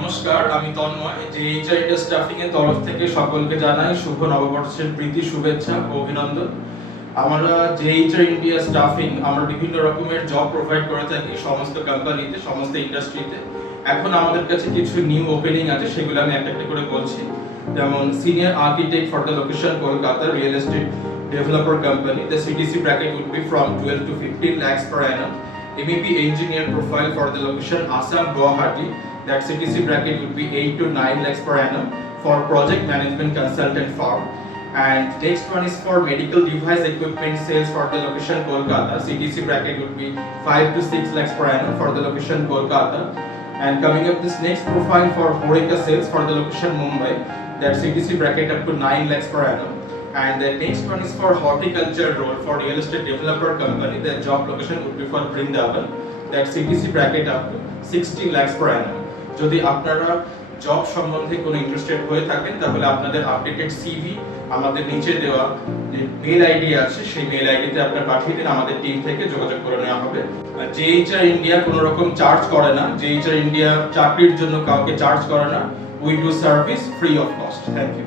নমস্কার, আমি Tanmoy. জেএইচআর India stuffing এর তরফ থেকে সকলকে জানাই শুভ নববর্ষের প্রীতি শুভেচ্ছা ও অভিনন্দন। আমরা জেএইচআর ইন্ডিয়া স্টাফিং আমরা বিভিন্ন রকমের জব প্রোভাইড করে থাকি সমস্ত কোম্পানিতে, সমস্ত ইন্ডাস্ট্রিতে। এখন আমাদের কাছে কিছু নিউ ওপেনিং আছে, সেগুলো আমি একটা একটা করে বলছি। যেমন senior architect for the location Kolkata, real estate developer company. The CTC bracket would be from 12 to 15 lakhs per annum. MEP engineer profile for the location Assam Guwahati. That CTC bracket would be 8 to 9 lakhs per annum for project management consultant firm. And next one is for medical device equipment sales for the location Kolkata. CTC bracket would be 5 to 6 lakhs per annum for the location Kolkata. And coming up this next profile for Horeca sales for the location Mumbai. That CTC bracket up to 9 lakhs per annum. And the next one is for horticulture role for real estate developer company. The job location would be for Brindavan. That CTC bracket up to 60 lakhs per annum. যদি আপনারা job সম্বন্ধে কোনো interested হয়ে থাকেন তাহলে আপনাদের updated CV আমাদের নিচে দেওয়া যে মেল আইডি আছে সেই মেল আইডিতে আপনারা পাঠিয়ে দিন, আমাদের টিম থেকে যোগাযোগ করে নেওয়া হবে। জেএইচআর ইন্ডিয়া কোনো রকম চার্জ করে না। জেএইচআর ইন্ডিয়া চাকরির জন্য কাউকে চার্জ করে না। We do service free of cost. Thank you.